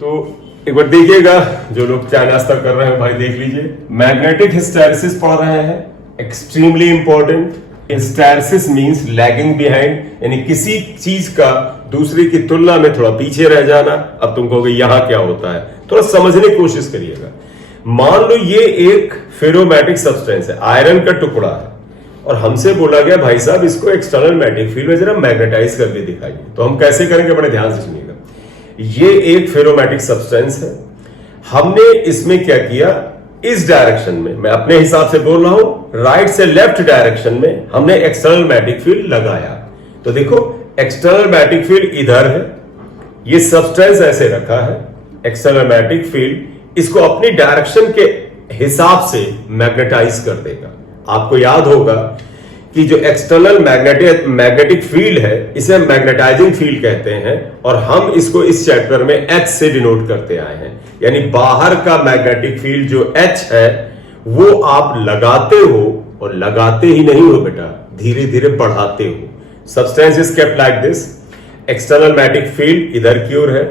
तो एक बार देखिएगा, जो लोग चाय नाश्ता कर रहे हैं भाई देख लीजिए, मैग्नेटिक हिस्टैरिसीस पढ़ रहे हैं, extremely important. Hysteresis means lagging behind, यानी किसी चीज का दूसरे की तुलना में थोड़ा पीछे रह जाना। अब तुम कहोगे यहां क्या होता है, थोड़ा समझने की कोशिश करिएगा। मान लो ये एक फेरोमैटिक सब्सटेंस है, आयरन का टुकड़ा है, और हमसे बोला गया भाई साहब इसको एक्सटर्नल मैग्नेटिक फील्ड में जरा मैग्नेटाइज करके दिखाइए। तो हम कैसे करेंगे, बड़े ध्यान से सुनिएगा। ये एक फेरोमैटिक सब्सटेंस है, हमने इसमें क्या किया, इस डायरेक्शन में, मैं अपने हिसाब से बोल रहा हूं, राइट से लेफ्ट डायरेक्शन में हमने एक्सटर्नल मैग्नेटिक फील्ड लगाया। तो देखो एक्सटर्नल मैग्नेटिक फील्ड इधर है, ये सब्सटेंस ऐसे रखा है, एक्सटर्नल मैग्नेटिक फील्ड इसको अपनी डायरेक्शन के हिसाब से मैग्नेटाइज कर देगा। आपको याद होगा कि जो एक्सटर्नल मैग्नेटिक फील्ड है इसे हम मैग्नेटाइजिंग फील्ड कहते हैं, और हम इसको इस चैप्टर में H से डिनोट करते आए हैं। यानी बाहर का मैग्नेटिक फील्ड जो H है वो आप लगाते हो, और लगाते ही नहीं हो बेटा, धीरे धीरे बढ़ाते हो। Substance is kept like this, external magnetic field इधर की ओर है,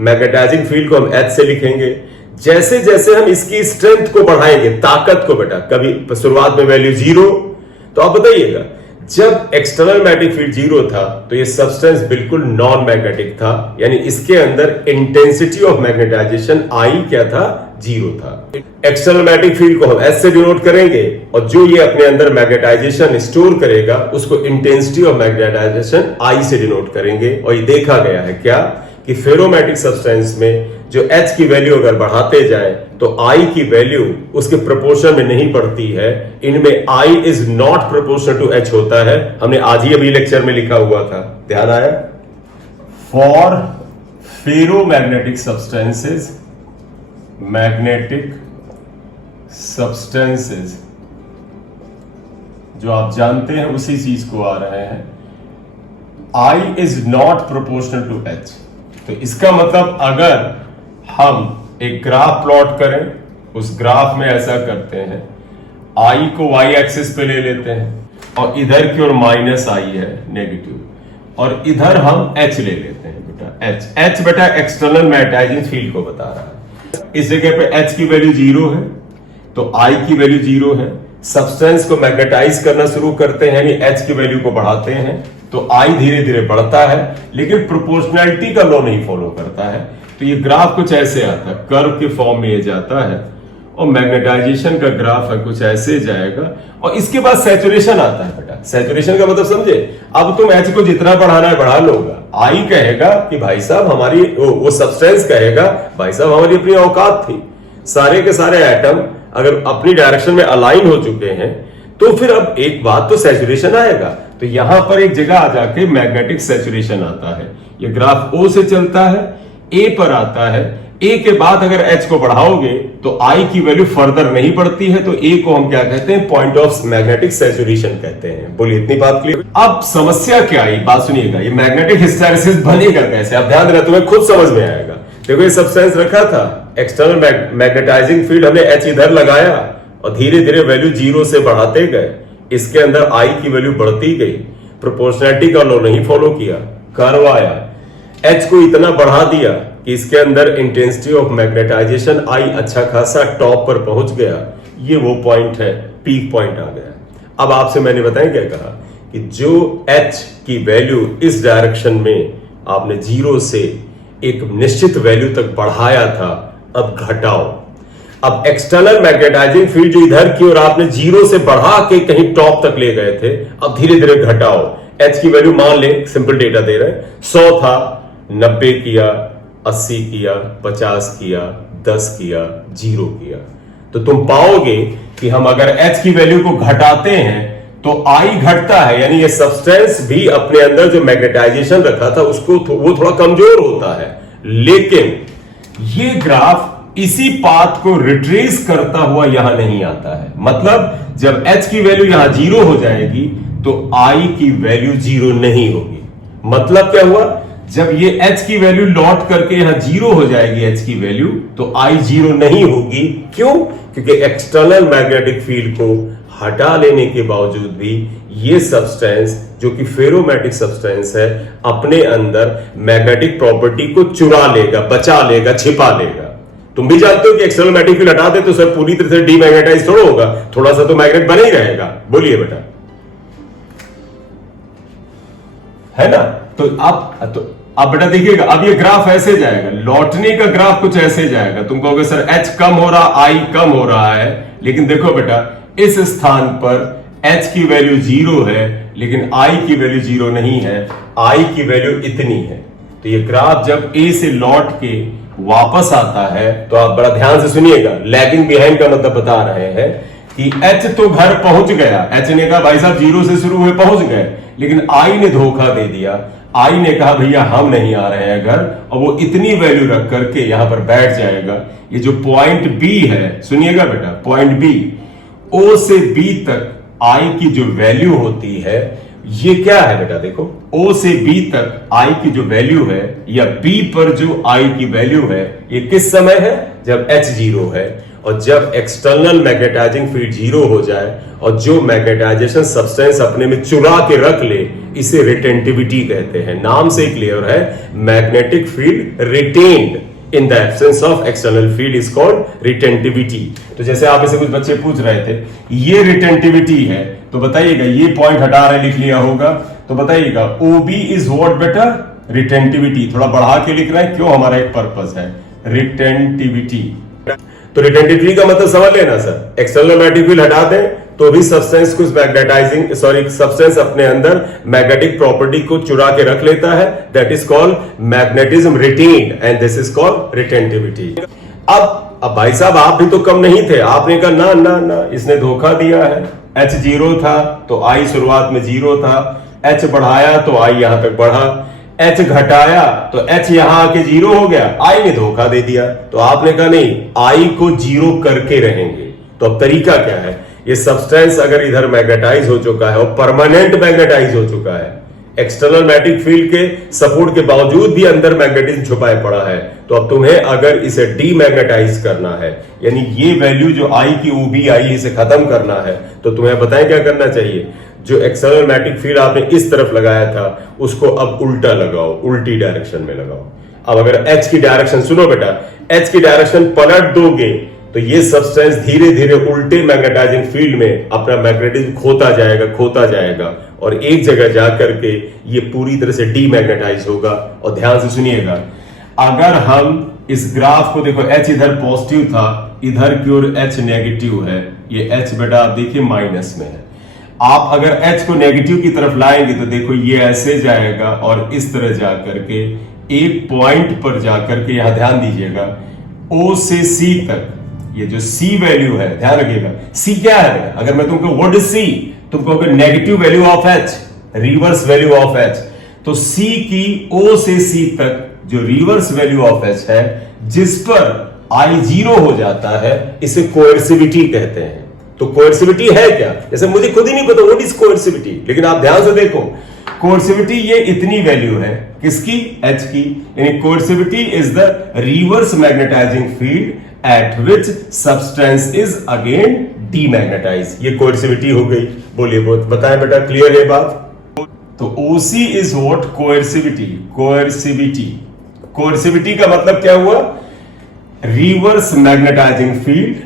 मैग्नेटाइजिंग फील्ड को हम H से लिखेंगे। जैसे जैसे हम इसकी स्ट्रेंथ को बढ़ाएंगे, ताकत को बेटा, कभी शुरुआत में वैल्यू 0, तो आप बताइएगा जब एक्सटर्नल मैग्नेटिक फील्ड 0 था तो ये सब्सटेंस बिल्कुल नॉन मैग्नेटिक था, यानी इसके अंदर इंटेंसिटी ऑफ मैग्नेटाइजेशन आई क्या था, 0 था। एक्सटर्नल मैग्नेटिक फील्ड को हम एस से डिनोट करेंगे, और जो ये अपने अंदर मैग्नेटाइजेशन स्टोर करेगा उसको इंटेंसिटी ऑफ मैग्नेटाइजेशन आई से डिनोट करेंगे। और ये देखा गया है क्या कि फेरोमैटिक सब्सटेंस में जो H की वैल्यू अगर बढ़ाते जाए तो I की वैल्यू उसके प्रोपोर्शन में नहीं बढ़ती है। इनमें I is not proportional to H होता है, हमने आज ही अभी लेक्चर में लिखा हुआ था, ध्यान आया। For ferromagnetic substances, magnetic substances जो आप जानते हैं उसी चीज को आ रहे हैं, I is not proportional to H। तो इसका मतलब अगर हम एक ग्राफ प्लॉट करें, उस ग्राफ में ऐसा करते हैं, I को y एक्सिस पे ले लेते हैं, और इधर की ओर माइनस I है नेगेटिव, और इधर हम H ले लेते हैं बेटा, H बेटा एक्सटर्नल मैग्नेटाइजिंग फील्ड को बता रहा है। इस जगह पे H की वैल्यू 0 है तो I की वैल्यू 0 है। सब्सटेंस को मैग्नेटाइज करना शुरू करते हैं, यानी H की वैल्यू को बढ़ाते हैं तो I धीरे धीरे बढ़ता है, लेकिन प्रोपोर्शनैलिटी का लॉ नहीं फॉलो करता है। तो ये ग्राफ कुछ ऐसे आता है, कर्व के फॉर्म में ये जाता है, और मैग्नेटाइजेशन का ग्राफ है कुछ ऐसे जाएगा, और इसके बाद सैचुरेशन आता है बेटा। सैचुरेशन का मतलब समझे, अब तुम H को जितना बढ़ाना है बढ़ा लोगा। I कहेगा कि भाई साहब हमारी, वो सब्सटेंस कहेगा भाई साहब हमारी अपनी औकात थी, सारे के सारे एटम अगर अपनी डायरेक्शन में अलाइन हो चुके हैं, तो फिर अब एक बात तो सैचुरेशन आएगा। तो यहां पर एक जगह आ जाके मैग्नेटिक सैचुरेशन आता है। ये ग्राफ O से चलता है, A पर आता है, A के बाद अगर H को बढ़ाओगे तो I की वैल्यू फर्दर नहीं बढ़ती है, तो A को हम क्या कहते हैं, पॉइंट ऑफ मैग्नेटिक सैचुरेशन कहते हैं। बोलिए इतनी बात क्लियर। अब समस्या क्या आई, बात सुनिएगा, ये मैग्नेटिक हिस्टैरिसीस बनेगा कैसे, अब ध्यान देना, तुम्हें खुद समझ में आएगा। देखो ये सब्सटेंस रखा था, एक्सटर्नल मैग्नेटाइजिंग फील्ड हमने H इधर लगाया, और धीरे धीरे वैल्यू 0 से बढ़ाते गए, इसके अंदर I की वैल्यू बढ़ती गई, प्रोपोर्शनैलिटी का लॉ नहीं फॉलो किया, कर्व आया, H को इतना बढ़ा दिया कि इसके अंदर इंटेंसिटी ऑफ मैग्नेटाइजेशन I अच्छा खासा टॉप पर पहुंच गया। ये वो पॉइंट है, पीक पॉइंट आ गया। अब आपसे मैंने बताया क्या कहा कि जो H की वैल्यू इस डायरेक्शन में आपने 0 से एक निश्चित वैल्यू तक बढ़ाया था, अब घटाओ। अब एक्सटर्नल मैग्नेटाइजिंग फील्ड जो इधर की ओर आपने 0 से बढ़ा के कहीं टॉप तक ले गए थे, अब धीरे धीरे घटाओ। H की वैल्यू मान ले, सिंपल डेटा दे रहे हैं, 100 था, 90 किया, 80 किया, 50 किया, 10 किया, 0 किया, तो तुम पाओगे कि हम अगर H की वैल्यू को घटाते हैं तो I घटता है, यानी ये सब्सटेंस भी अपने अंदर जो मैग्नेटाइजेशन रखा था उसको वो थोड़ा कमजोर होता है। लेकिन ये ग्राफ इसी पाथ को रिट्रेस करता हुआ यहां नहीं आता है। मतलब जब H की वैल्यू यहां 0 हो जाएगी तो I की वैल्यू 0 नहीं होगी। मतलब क्या हुआ, जब ये H की वैल्यू लौट करके यहां 0 हो जाएगी H की वैल्यू, तो I 0 नहीं होगी। क्यों? क्योंकि एक्सटर्नल मैग्नेटिक फील्ड को हटा लेने के बावजूद भी ये सब्सटेंस जो कि फेरोमैटिक सब्सटेंस है, अपने अंदर मैग्नेटिक प्रॉपर्टी को चुरा लेगा, बचा लेगा, छिपा लेगा। तुम भी जानते हो कि एक्सटर्नल मैग्नेटिक फील्ड हटा दे तो सर पूरी तरह से डीमैग्नेटाइज थोड़ा होगा, थोड़ा सा तो मैग्नेट बना ही रहेगा। बोलिए बेटा, है ना? तो अब बेटा देखिएगा, अब ये ग्राफ ऐसे जाएगा, लौटने का ग्राफ कुछ ऐसे जाएगा। तुम कहोगे सर H कम हो रहा, I कम हो रहा है, लेकिन देखो बेटा इस स्थान पर H की वैल्यू 0 है, लेकिन I की वैल्यू 0 नहीं है, I की वैल्यू इतनी है। तो ये ग्राफ जब A से लौट के वापस आता है, तो आप बड़ा ध्यान से सुनिएगा, लैगिंग बिहाइंड का मतलब बता रहे हैं कि H तो घर पहुंच गया, H ने कहा भाई साहब 0 से शुरू हुए पहुंच गए, लेकिन I ने धोखा दे दिया। आई ने कहा भैया हम नहीं आ रहे हैं घर, और वो इतनी वैल्यू रख करके यहां पर बैठ जाएगा। ये जो पॉइंट बी है, सुनिएगा बेटा, पॉइंट बी, ओ से बी तक आई की जो वैल्यू होती है, ये क्या है बेटा? देखो, ओ से बी तक आई की जो वैल्यू है, या बी पर जो आई की वैल्यू है, ये किस समय है? जब H 0 है। और जब एक्सटर्नल मैग्नेटाइजिंग फील्ड 0 हो जाए और जो मैग्नेटाइजेशन सब्सटेंस अपने में चुरा के रख ले, इसे रिटेंटिविटी कहते हैं। नाम से क्लियर है, magnetic field retained in the absence of external field is called retentivity. तो जैसे आप इसे कुछ बच्चे पूछ रहे थे, ये रिटेंटिविटी है, तो बताइएगा, ये पॉइंट हटा रहे लिख लिया होगा, तो बताइएगा OB इज व्हाट बेटा? रिटेंटिविटी। थोड़ा बढ़ा के लिख रहे हैं, क्यों? हमारा एक पर्पस है, रिटेंटिविटी। तो रिटेंटिविटी का मतलब समझ लेना सर, एक्सटर्नल मैग्नेटिक फील्ड हटा दें तो भी सब्सटेंस कुछ मैग्नेटाइजिंग सब्सटेंस अपने अंदर मैग्नेटिक प्रॉपर्टी को चुरा के रख लेता है, that is called magnetism retained and this is called retentivity. अब भाई साहब आप भी तो कम नहीं थे, आपने कहा ना ना ना, इसने धोखा दिया है। H 0 था तो I शुरुआत में 0 था, H बढ़ाया तो I यहां तक बढ़ा, H घटाया तो H यहां आके 0 हो गया, I ने धोखा दे दिया। तो आपने कहा नहीं, I को 0 करके रहेंगे। तो अब तरीका क्या है? ये सब्सटेंस अगर इधर मैग्नेटाइज हो चुका है और परमानेंट मैग्नेटाइज हो चुका है, एक्सटर्नल मैग्नेटिक फील्ड के सपोर्ट के बावजूद भी अंदर मैग्नेटिज्म छुपाए पड़ा है, तो अब तुम्हें अगर इसे डीमैग्नेटाइज करना है, यानी ये वैल्यू जो आई की OB आई इसे खत्म करना है, तो तुम्हें बताएं क्या करना चाहिए? जो एक्सटर्नल मैग्नेटिक फील्ड आपने इस तरफ लगाया था, उसको अब उल्टा लगाओ, उल्टी डायरेक्शन में लगाओ। अब अगर H की डायरेक्शन, सुनो बेटा, H की डायरेक्शन पलट दोगे तो ये सब्सटेंस धीरे धीरे उल्टे मैग्नेटाइजिंग फील्ड में अपना मैग्नेटिज्म खोता जाएगा और एक जगह जाकर के ये पूरी तरह से डीमैग्नेटाइज होगा। और ध्यान से सुनिएगा, अगर हम इस ग्राफ को देखो, H इधर पॉजिटिव था, इधर की ओर H नेगेटिव है, ये H बेटा आप देखिए माइनस में है। आप अगर H को नेगेटिव की तरफ लाएंगे तो देखो ये ऐसे जाएगा और इस तरह जाकर के एक पॉइंट पर जाकर के, यहां ध्यान दीजिएगा, O से C तक, ये जो C वैल्यू है, ध्यान रखिएगा, C क्या है? अगर मैं तुमको व्हाट इज C, तुम कहोगे negative value of H, reverse value of H। तो C की O से C तक जो रिवर्स वैल्यू ऑफ H है, जिस पर I 0 हो जाता है, इसे कोएर्सिविटी कहते हैं। तो कोएर्सिविटी है क्या? जैसे मुझे खुद ही नहीं पता व्हाट इज कोएर्सिविटी, लेकिन आप ध्यान से देखो, कोएर्सिविटी ये इतनी वैल्यू है, किसकी? H की। यानी coercivity is the reverse magnetising field at which substance is again demagnetized। ये कोएर्सिविटी हो गई। बोलिए, बताएं बेटा, क्लियर है बात? तो OC is what? कोएर्सिविटी। कोएर्सिविटी का मतलब क्या हुआ? Reverse magnetising field,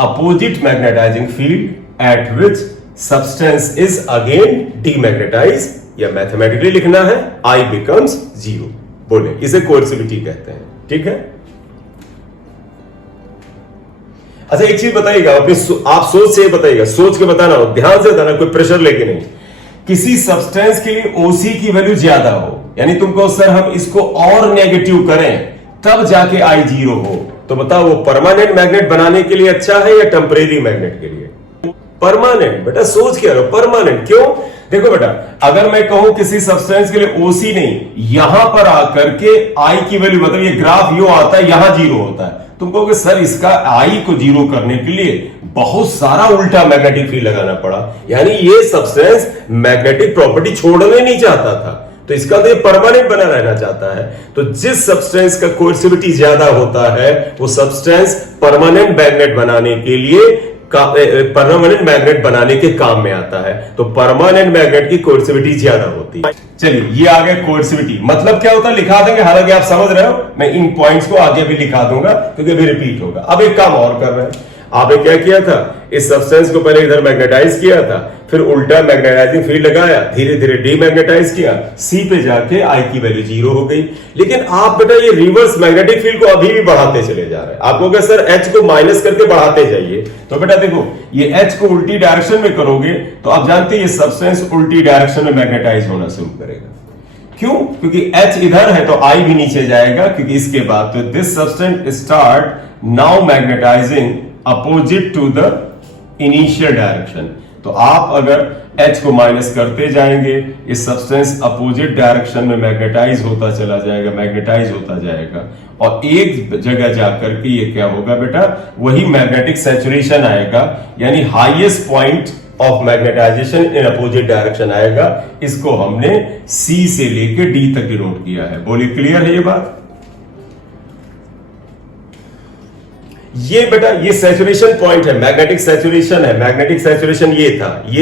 opposite magnetising field at which substance is again demagnetized, या मैथमेटिकली लिखना है I becomes 0। बोले, इसे कोएर्सिविटी कहते हैं। ठीक है? अच्छा एक चीज बताइएगा, अपनी आप सोच से बताइएगा, सोच के बताना हो, ध्यान से बताना, कोई प्रेशर लेके नहीं। किसी सब्सटेंस के लिए OC की वैल्यू ज्यादा हो, यानी तुमको सर हम इसको और नेगेटिव करें तब जाके I 0 हो, तो बताओ वो परमानेंट मैग्नेट बनाने के लिए अच्छा है या टेम्परेरी मैग्नेट के लिए? परमानेंट। बेटा सोच के रहो, परमानेंट। क्यों? देखो बेटा, अगर मैं कहूं किसी सब्सटेंस के लिए OC नहीं, यहां पर आकर के I की वैल्यू, मतलब ये ग्राफ यू आता है, यहां 0 होता है, तुम कहोगे सर इसका I को 0 करने के लिए बहुत सारा उल्टा मैग्नेटिक फील्ड लगाना पड़ा, यानी ये सब्सटेंस मैग्नेटिक प्रॉपर्टी छोड़ने नहीं चाहता था, तो इसका तो ये परमानेंट बना रहना चाहता है। तो जिस सब्सटेंस का कोएर्सिविटी ज्यादा होता है, वो सब्सटेंस परमानेंट मैग्नेट बनाने के लिए परमानेंट मैग्नेट बनाने के काम में आता है। तो परमानेंट मैग्नेट की कोएर्सिविटी ज्यादा होती है। चलिए ये आ गया कोएर्सिविटी, मतलब क्या होता है लिखा देंगे, हालांकि आप समझ रहे हो, मैं इन पॉइंट्स को आगे भी लिखा दूंगा क्योंकि अभी रिपीट होगा। अब एक काम और कर रहे हैं, आपने क्या किया था, इस सब्सटेंस को पहले इधर मैग्नेटाइज किया था, फिर उल्टा मैग्नेटाइजिंग फील्ड लगाया, धीरे धीरे डीमैग्नेटाइज किया, सी पे जाके आई की वैल्यू 0 हो गई। लेकिन आप बेटा ये रिवर्स मैग्नेटिक फील्ड को अभी भी बढ़ाते चले जा रहे हैं। आपको क्या सर एच को माइनस करके बढ़ाते जाइए, तो बेटा देखो ये एच को उल्टी डायरेक्शन में करोगे तो आप जानते हैं ये सब्सटेंस उल्टी डायरेक्शन में मैग्नेटाइज होना शुरू करेगा। क्यों? क्योंकि एच इधर है तो आई भी नीचे जाएगा, क्योंकि इसके बाद तो this substance start now magnetising opposite to the initial direction. तो आप अगर H को माइनस करते जाएंगे, इस सब्सटेंस अपोजिट डायरेक्शन में मैग्नेटाइज होता चला जाएगा, मैग्नेटाइज होता जाएगा, और एक जगह जाकर के ये क्या होगा बेटा, वही मैग्नेटिक सैचुरेशन आएगा, यानी highest point of magnetisation in opposite direction आएगा। इसको हमने C से लेके D तक डिनोट किया है। बोलिए क्लियर है ये बात? ये बेटा ये सैचुरेशन पॉइंट है, मैग्नेटिक सैचुरेशन है। मैग्नेटिक सैचुरेशन ये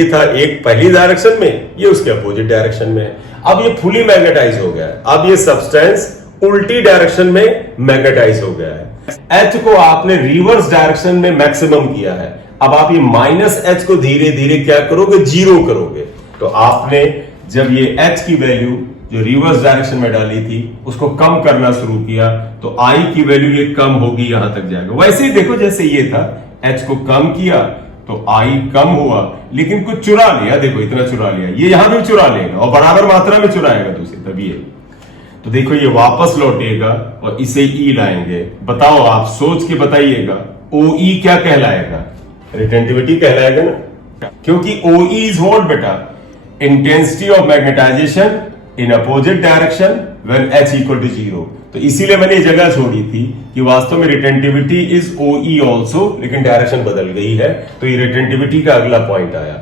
था एक पहली डायरेक्शन में, ये उसके अपोजिट डायरेक्शन में है। अब ये फुली मैग्नेटाइज हो गया है, अब ये सब्सटेंस उल्टी डायरेक्शन में मैग्नेटाइज हो गया है। H को आपने रिवर्स डायरेक्शन में मैक्सिमम किया है, अब आप ये माइनस H को धीरे धीरे क्या करोगे, 0 करोगे। तो आपने जब ये H की वैल्यू जो रिवर्स डायरेक्शन में डाली थी उसको कम करना शुरू किया तो I की वैल्यू ये कम होगी, यहां तक जाएगा। वैसे ही देखो जैसे ये था, H को कम किया तो I कम हुआ, लेकिन कुछ चुरा लिया, देखो इतना चुरा लिया, ये यहां भी चुरा लेगा और बराबर मात्रा में चुराएगा दूसरी तभी ये। तो देखो ये वापस लौटेगा और इसे E लाएंगे। बताओ आप सोच के बताइएगा, OE क्या कहलाएगा? रिटेंटिविटी कहलाएगा ना, क्योंकि OE इज व्हाट बेटा, intensity of magnetisation in opposite direction when H equal to 0। तो इसीलिए मैंने ये जगह छोड़ी थी कि वास्तव में रिटेंटिविटी इज OE ऑल्सो, लेकिन डायरेक्शन बदल गई है। तो ये रिटेंटिविटी का अगला पॉइंट आया,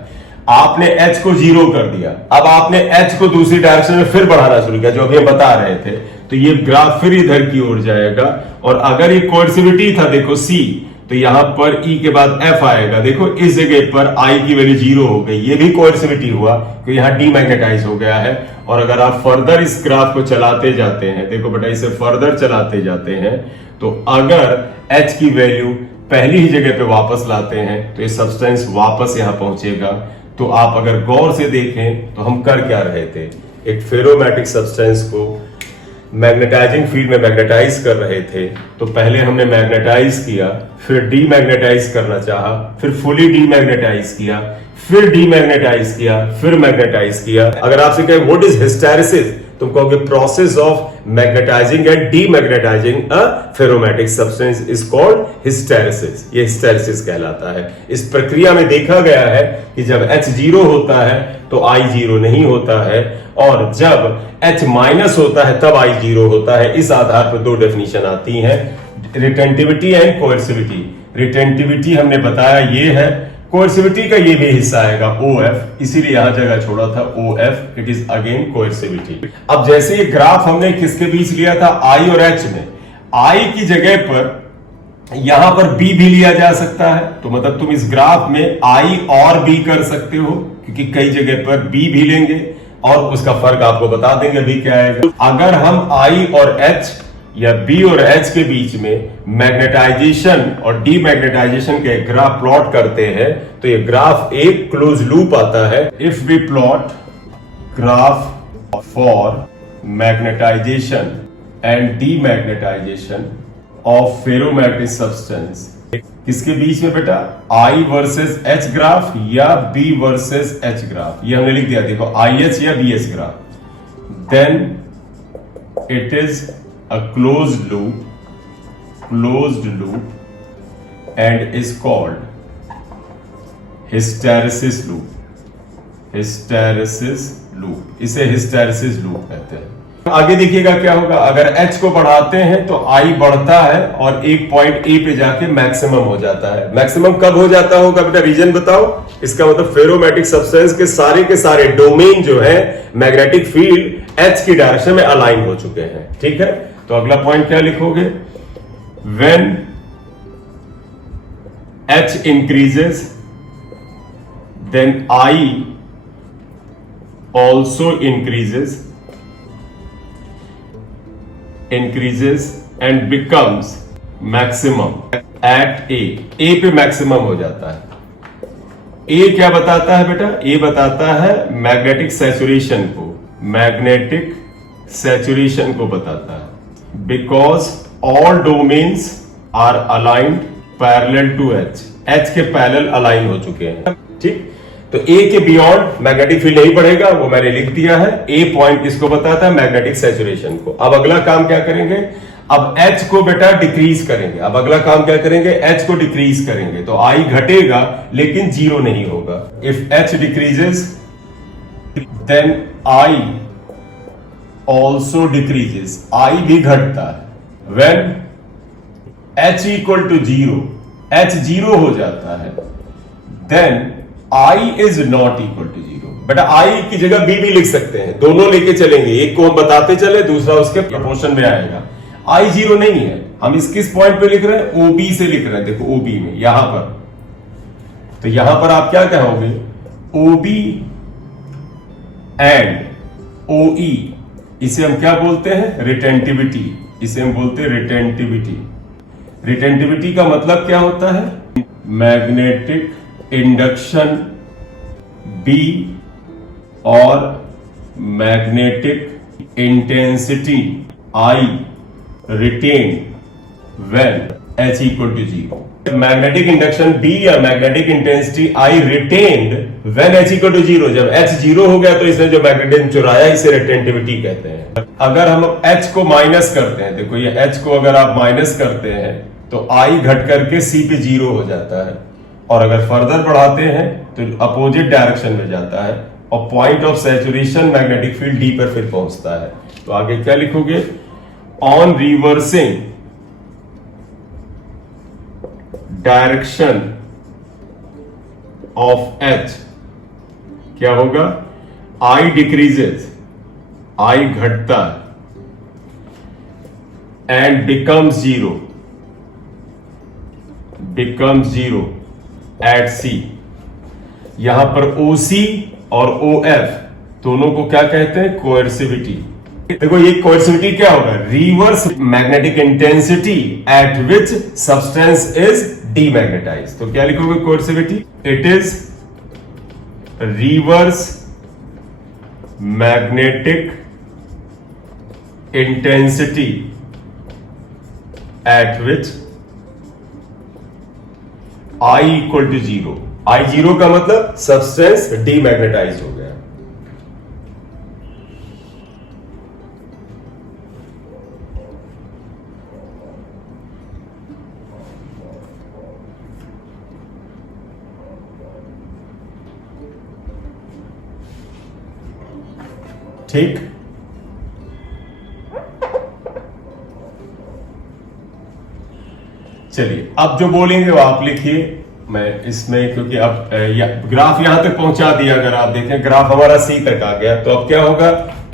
आपने H को 0 कर दिया, अब आपने H को दूसरी डायरेक्शन में फिर बढ़ाना शुरू किया, जो अभी हम बता रहे थे। तो ये ग्राफ फिर इधर की ओर जाएगा, और अगर ये कोएर्सिविटी था देखो C, तो यहां पर E के बाद F आएगा। देखो इस जगह पर I की वैल्यू 0 हो गई, ये भी कोएर्सिविटी हुआ क्योंकि यहां डीमैग्नेटाइज हो गया है। और अगर आप फर्दर इस ग्राफ को चलाते जाते हैं, देखो बेटा इसे फर्दर चलाते जाते हैं, तो अगर H की वैल्यू पहली ही जगह पे वापस लाते हैं तो ये सब्सटेंस वापस यहां पहुंचेगा। तो आप अगर गौर से देखें तो हम कर क्या रहे थे, एक फेरोमैटिक सब्सटेंस को मैग्नेटाइजिंग फील्ड में मैग्नेटाइज कर रहे थे। तो पहले हमने मैग्नेटाइज किया, फिर डीमैग्नेटाइज करना चाहा, फिर फुली डीमैग्नेटाइज किया, फिर डीमैग्नेटाइज किया, फिर मैग्नेटाइज किया। अगर आपसे कहे व्हाट इज हिस्टेरेसिस, तुम कहोगे process of magnetising and demagnetising a ferromagnetic substance is called hysteresis. ये हिस्टेरेसिस कहलाता है। इस प्रक्रिया में देखा गया है कि जब H 0 होता है तो I 0 नहीं होता है, और जब H माइनस होता है तब I 0 होता है। इस आधार पर दो डेफिनेशन आती हैं, रिटेंटिविटी एंड कोएर्सिविटी। रिटेंटिविटी हमने बताया ये है, कोएर्सिविटी का ये भी हिस्सा आएगा OF, इसीलिए यहां जगह छोड़ा था OF, इट इज अगेन कोएर्सिविटी। अब जैसे ये ग्राफ हमने किसके बीच लिया था, I और H में, I की जगह पर यहां पर B भी लिया जा सकता है। तो मतलब तुम इस ग्राफ में I और B कर सकते हो, क्योंकि कई जगह पर B भी लेंगे और उसका फर्क आपको बता देंगे भी क्या है। अगर हम I और H या B और H के बीच में मैग्नेटाइजेशन और डीमैग्नेटाइजेशन के ग्राफ प्लॉट करते हैं तो ये ग्राफ एक क्लोज लूप आता है। If we plot graph for magnetisation and demagnetisation of ferromagnetic substance, किसके बीच में बेटा, I वर्सेस H ग्राफ या B वर्सेस H ग्राफ, ये हमने लिख दिया। देखो IH या BH graph, then it is a closed loop and is called hysteresis loop। hysteresis loop, इसे hysteresis loop कहते हैं। आगे देखिएगा क्या होगा, अगर H को बढ़ाते हैं तो I बढ़ता है और एक पॉइंट A पे जाके मैक्सिमम हो जाता है। मैक्सिमम कब हो जाता होगा बेटा, रीजन बताओ। इसका मतलब फेरोमैटिक सब्सटेंस के सारे डोमेन जो है मैग्नेटिक फील्ड H की डायरेक्शन में अलाइन हो चुके हैं। ठीक है, तो अगला पॉइंट क्या लिखोगे, when H increases, then I also increases and becomes maximum at A. A पे मैक्सिमम हो जाता है. A क्या बताता है बेटा? A बताता है मैग्नेटिक सैचुरेशन को बताता है. Because all domains are aligned parallel to H. H के पैरेलल अलाइन हो चुके हैं. ठीक, तो A के बियॉन्ड मैग्नेटिक फील्ड नहीं बढ़ेगा, वो मैंने लिख दिया है. A पॉइंट किसको बताता है? मैग्नेटिक सैचुरेशन को. अब अगला काम क्या करेंगे? अब H को बेटा डिक्रीज करेंगे. अब अगला काम क्या करेंगे? H को डिक्रीज करेंगे. तो I घटेगा लेकिन जीरो नहीं होगा. If H decreases then I also decreases. I भी घटता है. When H equal to zero, H zero हो जाता है, then I is not equal to zero. बेटा I की जगह B भी लिख सकते हैं, दोनों लेके चलेंगे. एक को हम बताते चले, दूसरा उसके प्रोपोर्शन में आएगा. I जीरो नहीं है. हम इस किस पॉइंट पे लिख रहे हैं? OB से लिख रहे हैं. देखो OB में यहां पर, तो यहां पर आप क्या कहोगे? OB एंड OE, इसे हम क्या बोलते हैं? रिटेंटिविटी. इसे हम बोलते हैं रिटेंटिविटी. रिटेंटिविटी का मतलब क्या होता है? मैग्नेटिक इंडक्शन B और magnetic intensity I retain when H equal to zero. Magnetic induction B या magnetic intensity I retained when H equal to zero. जब H जीरो हो गया तो इसने जो मैग्नेटिज्म चुराया, इसे रिटेंटिविटी कहते हैं. अगर हम H को माइनस करते हैं, देखो ये H को अगर आप माइनस करते हैं तो I घट करके C पे जीरो हो जाता है, और अगर फर्दर बढ़ाते हैं तो अपोजिट डायरेक्शन में जाता है, और point of saturation magnetic field D पर फिर पहुंचता है. तो आगे क्या लिखोगे? On reversing direction of H क्या होगा? I डिक्रीजेस, I घटता है, and becomes zero at C. यहां पर OC और OF दोनों को क्या कहते हैं? कोएर्सिविटी. देखो ये कोएर्सिविटी क्या होगा? Reverse magnetic intensity at which substance is demagnetised. तो क्या लिखोगे? Coercivity. It is reverse magnetic intensity at which I equal to zero. I zero का मतलब सब्सटेंस डीमैग्नेटाइज हो गया. ठीक, चलिए अब जो बोलेंगे वो आप लिखिए. मैं इसमें क्योंकि अब ग्राफ यहां तक पहुंचा दिया, अगर आप देखें ग्राफ हमारा C तक आ गया, तो अब क्या होगा?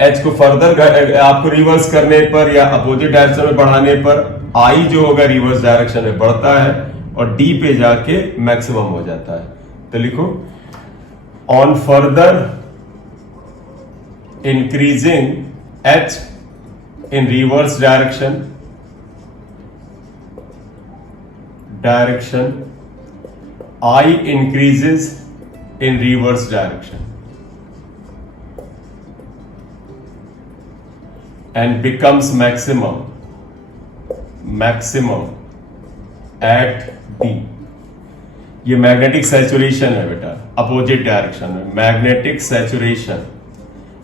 H को फर्दर आपको रिवर्स करने पर या अपोजिट डायरेक्शन में बढ़ाने पर I जो होगा रिवर्स डायरेक्शन में बढ़ता है और D पे जाके मैक्सिमम हो जाता है. तो लिखो on further increasing H in reverse direction I increases in reverse direction and becomes maximum at D. ये मैग्नेटिक सैचुरेशन है बेटा, अपोजिट डायरेक्शन में मैग्नेटिक सैचुरेशन.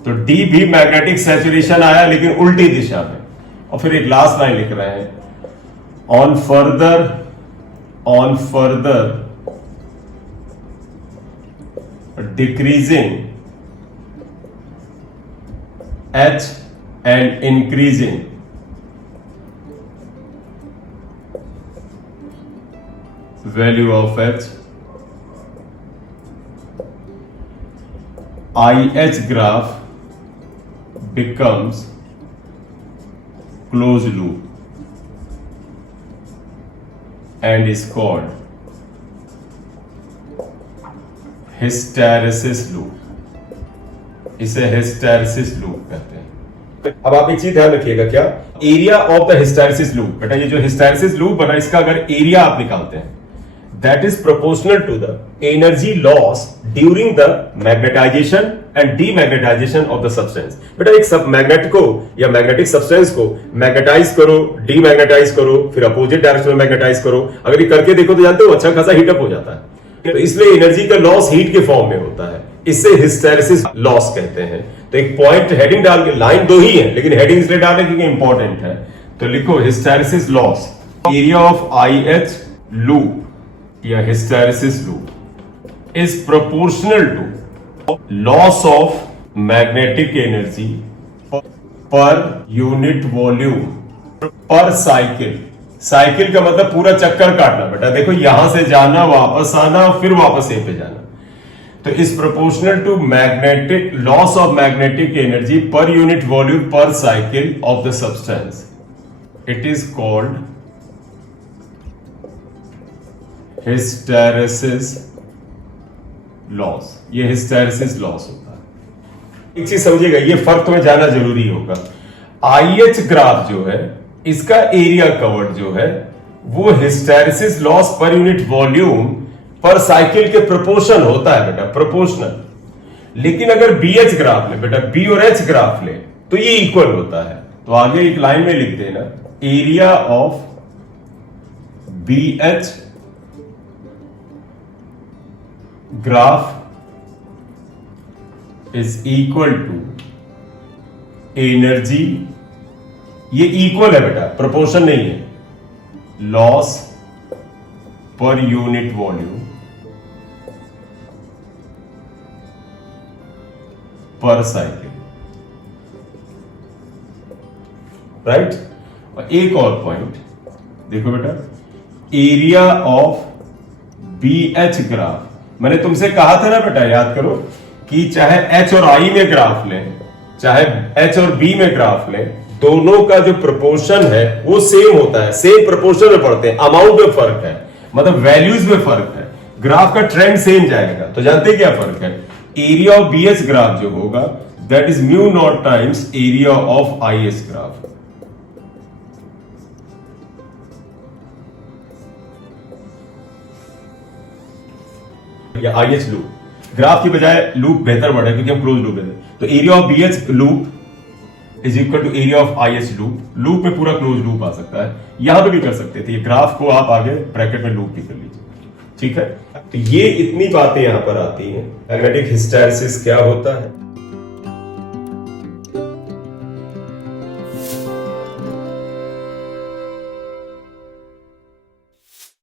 तो D भी मैग्नेटिक सैचुरेशन आया लेकिन उल्टी दिशा में. और फिर एक लास्ट लाइन लिख रहे हैं on further decreasing H and increasing value of H, IH graph becomes closed loop and is called hysteresis loop, इसे हिस्टैरिसीस लूप कहते हैं। अब आप एक चीज ध्यान रखिएगा, क्या area of the hysteresis loop, बेटा ये जो हिस्टैरिसीस लूप बना इसका अगर एरिया आप निकालते हैं that is proportional to the energy loss during the magnetisation and demagnetisation of the substance. बेटा एक सब मैग्नेट को या मैग्नेटिक सब्सटेंस को मैग्नेटाइज करो, डीमैग्नेटाइज करो, फिर अपोजिट डायरेक्शन में मैग्नेटाइज करो, अगर ये करके देखो तो जानते हो अच्छा खासा हीटअप हो जाता है। तो इसलिए एनर्जी का लॉस हीट के फॉर्म में होता है, इससे हिस्टैरिसीस लॉस कहते हैं। तो एक पॉइंट हेडिंग डाल के, लाइन दो ही है लेकिन हेडिंग इसलिए डालें क्योंकि इंपॉर्टेंट है, तो लिखो hysteresis loss, area of IH loop या hysteresis loop is proportional to loss of magnetic energy per unit volume per cycle. Cycle का मतलब पूरा चक्कर काटना बेटा, देखो यहां से जाना, वापस आना, फिर वापस यहीं पे जाना। तो इस proportional to magnetic loss of magnetic energy per unit volume per cycle of the substance, it is called hysteresis loss. ये हिस्टैरिसीस लॉस होता है। एक चीज समझिएगा, ये फर्क तुम्हें जाना जरूरी होगा। आईएच ग्राफ जो है इसका एरिया कवर्ड जो है वो hysteresis loss per unit volume per cycle के प्रोपोर्शन होता है बेटा, प्रोपोर्शनल। लेकिन अगर बीएच ग्राफ ले बेटा, बी और एच ग्राफ ले तो ये इक्वल होता है। तो आगे एक लाइन में लिख देना, area of BH graph is equal to energy, ये इक्वल है बेटा, प्रोपोर्शन नहीं है, loss per unit volume per cycle, right. और एक और पॉइंट देखो बेटा, एरिया ऑफ बीएच ग्राफ, मैंने तुमसे कहा था ना बेटा, याद करो कि चाहे एच और आई में ग्राफ लें, चाहे एच और बी में ग्राफ लें, दोनों का जो प्रोपोर्शन है वो सेम होता है, सेम प्रोपोर्शन में पढ़ते हैं, अमाउंट में फर्क है, मतलब वैल्यूज में फर्क है, ग्राफ का ट्रेंड सेम जाएगा। तो जानते हैं क्या फर्क है, एरिया ऑफ बीएच ग्राफ जो होगा that is mu naught times area of IH graph. या आईएच लूप, ग्राफ की बजाय लूप बेहतर वर्ड है क्योंकि हम क्लोज लूप लेते हैं। तो area of BH loop is equal to area of IH loop. Loop में पूरा क्लोज लूप आ सकता है, यहां पे भी कर सकते थे, ये ग्राफ को आप आगे ब्रैकेट में लूप भी कर लीजिए, ठीक है। तो ये इतनी बातें यहां पर आती हैं। मैग्नेटिक हिस्टैरिसीस क्या होता है,